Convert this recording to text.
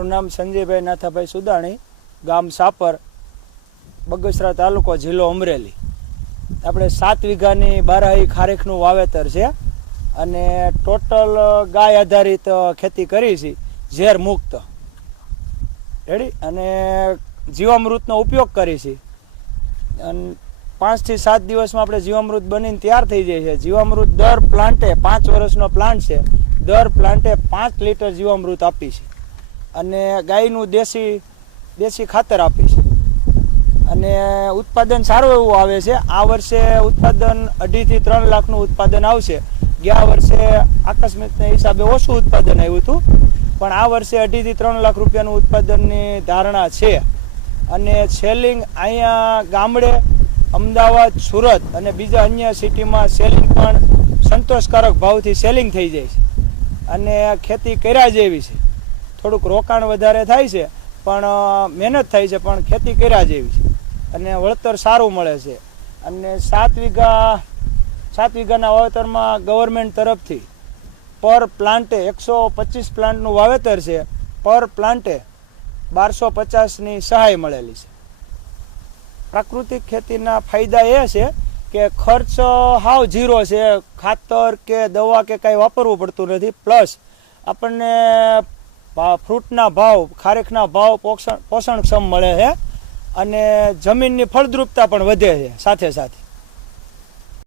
મારું નામ સંજયભાઈ નાથાભાઈ સુદાણી, ગામ સાપર, બગસરા તાલુકો, જિલ્લો અમરેલી. આપણે 7 વીઘાની બારાહી ખારેકનું વાવેતર છે અને ટોટલ ગાય આધારિત ખેતી કરી છે, ઝેર મુક્ત રેડી, અને જીવામૃતનો ઉપયોગ કરી છે. અને 5 થી 7 દિવસમાં આપણે જીવામૃત બનીને તૈયાર થઈ જાય છે. જીવામૃત દર પ્લાન્ટે 5 વર્ષનો પ્લાન્ટ છે, દર પ્લાન્ટે 5 લીટર જીવામૃત આપી છે અને ગાયનું દેશી ખાતર આપી છે અને ઉત્પાદન સારું એવું આવે છે. આ વર્ષે ઉત્પાદન 2.5 થી 3 લાખનું ઉત્પાદન આવશે. ગયા વર્ષે આકસ્મિકના હિસાબે ઓછું ઉત્પાદન આવ્યું હતું, પણ આ વર્ષે 2.5 થી 3 લાખ રૂપિયાનું ઉત્પાદનની ધારણા છે. અને સેલિંગ અહીંયા ગામડે, અમદાવાદ, સુરત અને બીજા અન્ય સિટીમાં સેલિંગ પણ સંતોષકારક ભાવથી સેલિંગ થઈ જાય છે અને ખેતી કર્યા જેવી છે. થોડુંક રોકાણ વધારે થાય છે, પણ મહેનત થાય છે, પણ ખેતી કર્યા જેવી છે અને વળતર સારું મળે છે. અને 7 વીઘાના વાવેતરમાં ગવર્મેન્ટ તરફથી પર પ્લાન્ટે 125 પ્લાન્ટનું વાવેતર છે, પર પ્લાન્ટે 1250ની સહાય મળેલી છે. પ્રાકૃતિક ખેતીના ફાયદા એ છે કે ખર્ચ હાવ ઝીરો છે, ખાતર કે દવા કે કાંઈ વાપરવું પડતું નથી. પ્લસ આપણને ફ્રૂટના ભાવ, ખારેકના ભાવ પોષણક્ષમ મળે છે અને જમીનની ફળદ્રુપતા પણ વધે છે સાથે સાથે.